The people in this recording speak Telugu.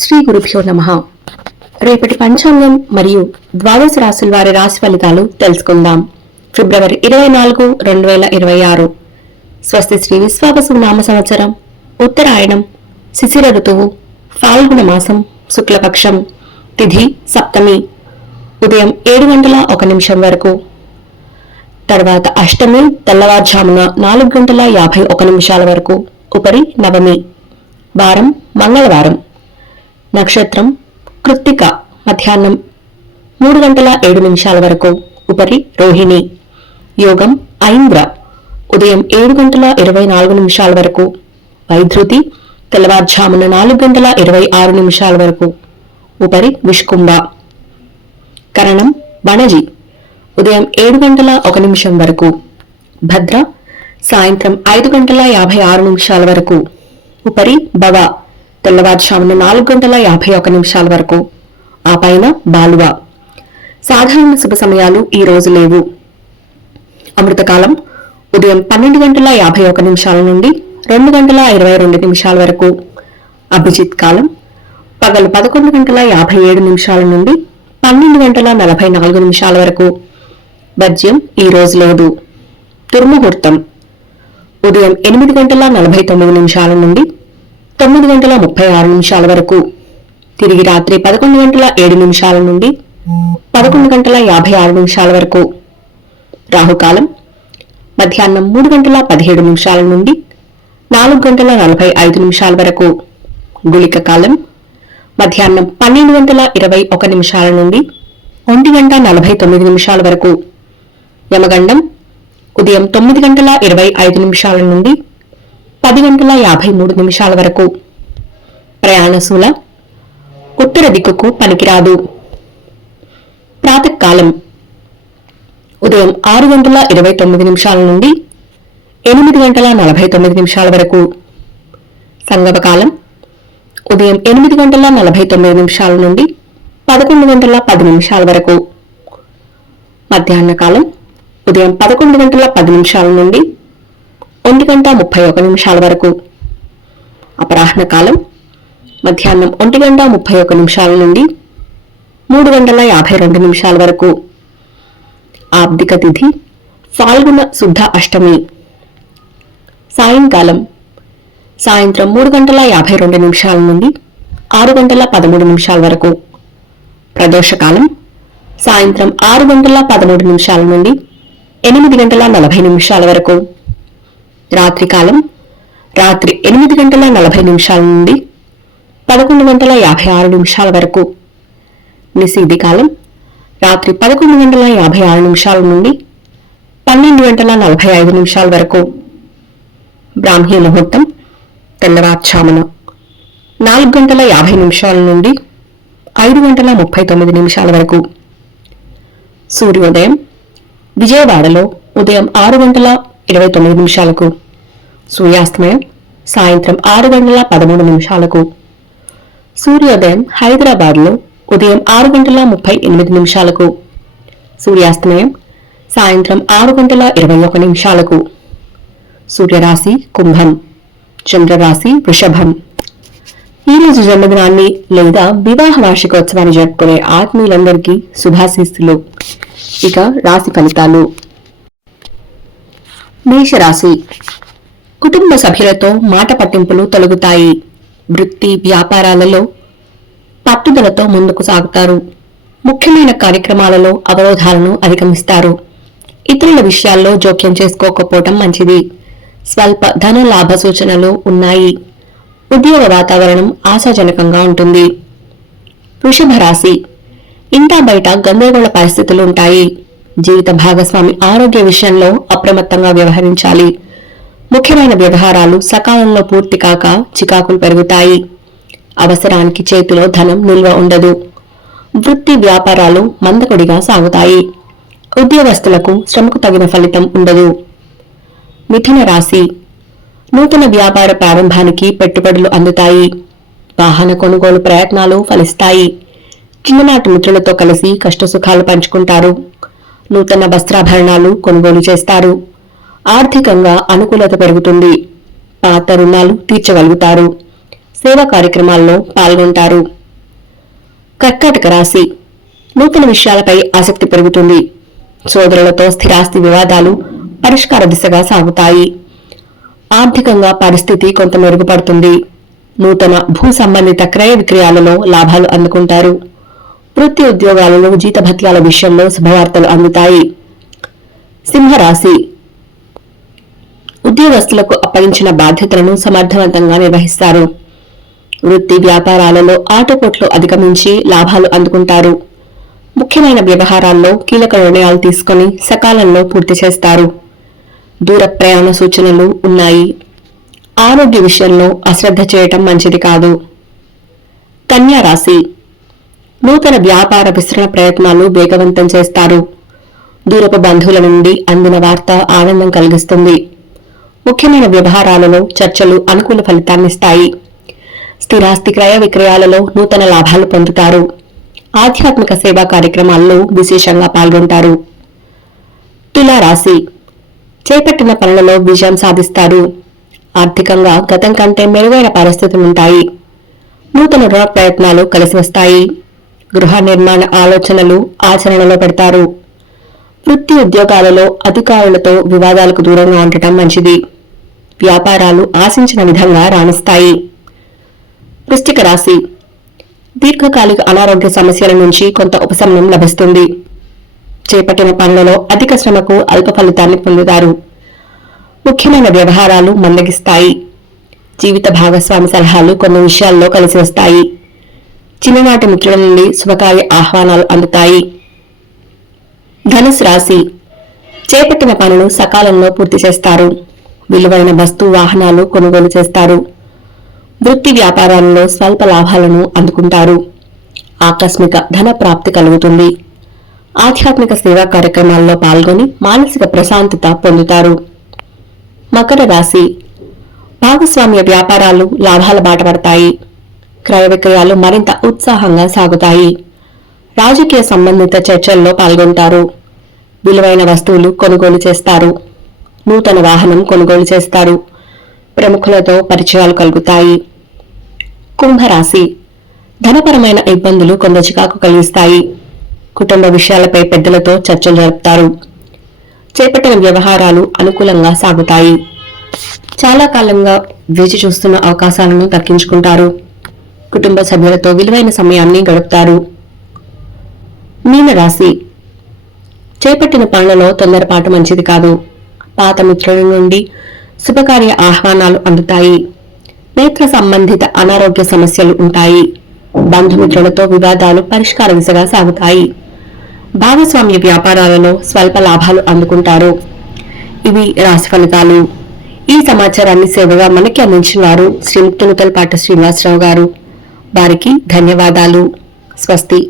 శ్రీ గురుభ్యో నమః. రేపటి పంచాంగం మరియు ద్వాదశ రాశుల వారి రాశి ఫలితాలు తెలుసుకుందాం. ఫిబ్రవరి 24, 2026. స్వస్తి శ్రీ విశ్వావసు నామ సంవత్సరం, ఉత్తరాయణం, శిశిర ఋతువు, ఫాల్గుణ మాసం, శుక్లపక్షం, తిథి సప్తమి, ఉదయం 7:01 వరకు. తర్వాత అష్టమి తెల్లవారుజామున 4:51 వరకు. ఉపరి నవమి. వారం మంగళవారం. నక్షత్రం కృత్తిక మధ్యాహ్నం 3:07 వరకు. ఉపరి రోహిణి. యోగం ఐంద్ర ఉదయం 7:24 వరకు. వైధృతి తెల్లవారుజామున 4:26 వరకు. ఉపరి విష్కుంభ. కరణం వణజి ఉదయం 7:01 వరకు. భద్ర సాయంత్రం 5:56 వరకు. ఉపరి భవ తెల్లవారుజామున 4:51 వరకు. ఆ పైన బాలువ. సాధారణ శుభ సమయాలు ఈ రోజు లేవు. అమృతకాలం ఉదయం 12:51 నుండి 2:22 వరకు. అభిజిత్ కాలం పగలు 11:57 నుండి 12:44 వరకు. వర్జ్యం ఈ రోజు లేదు. దుర్ముహూర్తం ఉదయం 8:49 నుండి 9:36 వరకు. తిరిగి రాత్రి 11:07 నుండి 11:56 వరకు. రాహుకాలం మధ్యాహ్నం 3:17 నుండి 4:45 వరకు. గుళిక కాలం మధ్యాహ్నం 12:21 నుండి 1:49 వరకు. యమగండం ఉదయం 9:25 నుండి 10:53 వరకు. ప్రయాణశూల ఉత్తర దిక్కుకు పనికిరాదు. ప్రాతకాలం ఉదయం 6:29 నుండి 8:49 వరకు. సంగమకాలం ఉదయం 8:49 నుండి 11:10 వరకు. మధ్యాహ్న కాలం ఉదయం 11:10 నుండి 1:31 వరకు. అపరాహ్న కాలం మధ్యాహ్నం 1:31 నుండి 3:52 వరకు. ఆబ్దిక తిథి ఫాల్గుణ శుద్ధ అష్టమి. సాయంకాలం సాయంత్రం 3:52 నుండి 6:13 వరకు. ప్రదోషకాలం సాయంత్రం 6:13 నుండి 8:40 వరకు. రాత్రికాలం రాత్రి 8:40 నుండి 11:56 వరకు. నిశీధి కాలం రాత్రి 11:56 నుండి 12:45 వరకు. బ్రాహ్మీ ముహూర్తం తెల్లవారుజామున 4:50 నుండి 5:39 వరకు. సూర్యోదయం విజయవాడలో ఉదయం 6:29. సూర్యాస్తమయం సాయంత్రం 6:13. సూర్యోదయం హైదరాబాద్లో ఉదయం 6:38. సూర్యాస్తమయం సాయంత్రం 6:21. సూర్యరాశి కుంభం, చంద్రరాశి వృషభం. ఈరోజు జన్మదినాన్ని లేదా వివాహ వార్షికోత్సవాన్ని జరుపుకునే ఆత్మీయులందరికీ శుభాశీస్సులు. ఇక రాశి ఫలితాలు. మేషరాశి కుటుంబ సభ్యులతో మాట పట్టింపులు తొలగుతాయి. వృత్తి వ్యాపారాలలో పట్టుదలతో ముందుకు సాగుతారు. ముఖ్యమైన కార్యక్రమాలలో అవరోధాలను అధిగమిస్తారు. ఇతరుల విషయాల్లో జోక్యం చేసుకోకపోవటం మంచిది. స్వల్ప ధన లాభ సూచనలు ఉన్నాయి. ఉద్యోగ వాతావరణం ఆశాజనకంగా ఉంటుంది. వృషభ రాశి ఇంటా బయట గందరగోళ పరిస్థితులు ఉంటాయి. జీవిత భాగస్వామి ఆరోగ్య విషయంలో అప్రమత్తంగా వ్యవహరించాలి. ముఖ్యమైన వ్యవహారాలు సకాలంలో పూర్తి కాక చికాకులు పెరుగుతాయి. అవసరానికి చేతిలో ధనం నిల్వ ఉండదు. వృత్తి వ్యాపారాలు మందకొడిగా సాగుతాయి. ఉద్యోగస్తులకు శ్రమకు తగిన ఫలితం ఉండదు. మిథున రాశి నూతన వ్యాపార ప్రారంభానికి పెట్టుబడులు అందుతాయి. వాహన కొనుగోలు ప్రయత్నాలు ఫలిస్తాయి. చిన్ననాటి మిత్రులతో కలిసి కష్టసుఖాలు పంచుకుంటారు. నూతన వస్త్రాభరణాలు కొనుగోలు చేస్తారు. ఆర్థికంగా అనుకూలత పెరుగుతుంది. పాత రుణాలు తీర్చగలుగుతారు. సేవా కార్యక్రమాల్లో పాల్గొంటారు. కర్కాటక రాశి నూతన విషయాలపై ఆసక్తి పెరుగుతుంది. సోదరులతో స్థిరాస్తి వివాదాలు పరిష్కార దిశగా సాగుతాయి. ఆర్థికంగా పరిస్థితి కొంత మెరుగుపడుతుంది. నూతన భూ సంబంధిత క్రయ విక్రయాలలో లాభాలు అందుకుంటారు. వృత్తి ఉద్యోగాలలో జీతభత్యాల విషయంలో శుభవార్తలు అందుతాయి. సింహరాశి ఉద్యోగస్తులకు అప్పగించిన బాధ్యతలను సమర్థవంతంగా నిర్వహిస్తారు. వృత్తి వ్యాపారాలలో ఆటుపోట్లు అధిగమించి లాభాలు అందుకుంటారు. ముఖ్యమైన వ్యవహారాల్లో కీలక నిర్ణయాలు తీసుకుని సకాలంలో పూర్తి చేస్తారు. దూర ప్రయాణ సూచనలు ఉన్నాయి. ఆరోగ్య విషయంలో అశ్రద్ధ చేయటం మంచిది కాదు. కన్యా రాశి నూతన వ్యాపార విస్తరణ ప్రయత్నాలు వేగవంతం చేస్తారు. దూరపు బంధువుల నుండి అందిన వార్త ఆనందం కలిగిస్తుంది. ముఖ్యమైన వ్యవహారాలలో చర్చలు అనుకూల ఫలితాన్నిస్తాయి. స్థిరాస్తి క్రయ విక్రయాలలో నూతన లాభాలు పొందుతారు. ఆధ్యాత్మిక సేవా కార్యక్రమాల్లో విశేషంగా పాల్గొంటారు. తులారాశి చేపట్టిన పనులలో విజయం సాధిస్తారు. ఆర్థికంగా గతం కంటే మెరుగైన పరిస్థితులుంటాయి. నూతన రుణ ప్రయత్నాలు కలిసి వస్తాయి. గృహ నిర్మాణ ఆలోచనలు ఆచరణలో పెడతారు. వృత్తి ఉద్యోగాలలో అధికారులతో వివాదాలకు దూరంగా ఉండటం మంచిది. వ్యాపారాలు ఆశించిన విధంగా రాణిస్తాయి. వృశ్చిక రాశి దీర్ఘకాలిక అనారోగ్య సమస్యల నుంచి కొంత ఉపశమనం లభిస్తుంది. చేపట్టిన పనులలో అధిక శ్రమకు అల్ప ఫలితాన్ని పొందుతారు. ముఖ్యమైన వ్యవహారాలు మందగిస్తాయి. జీవిత భాగస్వామి సలహాలు కొన్ని విషయాల్లో కలిసి వస్తాయి. చిన్ననాటి మిత్రుల నుండి శుభకార్య ఆహ్వానాలు అందుతాయి. ధనుసు రాశి చేపట్టిన పనులు సకాలంలో పూర్తి చేస్తారు. విలువైన వస్తు వాహనాలు కొనుగోలు చేస్తారు. వృత్తి వ్యాపారాల్లో స్వల్ప లాభాలను అందుకుంటారు. ఆకస్మిక ధన ప్రాప్తి కలుగుతుంది. ఆధ్యాత్మిక సేవా కార్యక్రమాల్లో పాల్గొని మానసిక ప్రశాంతత పొందుతారు. మకర రాశి భాగస్వామ్య వ్యాపారాలు లాభాల బాట పడతాయి. క్రయ విక్రయాలు మరింత ఉత్సాహంగా సాగుతాయి. రాజకీయ సంబంధిత చర్చల్లో పాల్గొంటారు. విలువైన వస్తువులు కొనుగోలు చేస్తారు. నూతన వాహనం కొనుగోలు చేస్తారు. ప్రముఖులతో పరిచయాలు కలుగుతాయి. కుంభరాశి ధనపరమైన ఇబ్బందులు కొంత చికాకు కలిగిస్తాయి. కుటుంబ విషయాలపై పెద్దలతో చర్చలు జరుపుతారు. చేపట్టిన వ్యవహారాలు అనుకూలంగా సాగుతాయి. చాలా కాలంగా వేచి చూస్తున్న అవకాశాలను దక్కించుకుంటారు. కుటుంబ సభ్యులతో విలువైన సమయాన్ని గడుపుతారు. మీనరాశి చేపట్టిన పనులలో తొందరపాటు మంచిది కాదు. పాత మిత్రుల నుండి శుభకార్య ఆహ్వానాలు అందుతాయి. నేత్ర సంబంధిత అనారోగ్య సమస్యలు ఉంటాయి. బంధుమిత్రులతో వివాదాలు పరిష్కార దిశగా సాగుతాయి. భాగస్వామ్య వ్యాపారాలలో స్వల్ప లాభాలు అందుకుంటారు. ఇవి రాశి ఫలితాలు. ఈ సమాచారాన్ని సేవగా మనకి అందించినారు శ్రీ ముక్తునుతలపాటి శ్రీనివాసరావు గారు. వారికి ధన్యవాదాలు. స్వస్తి.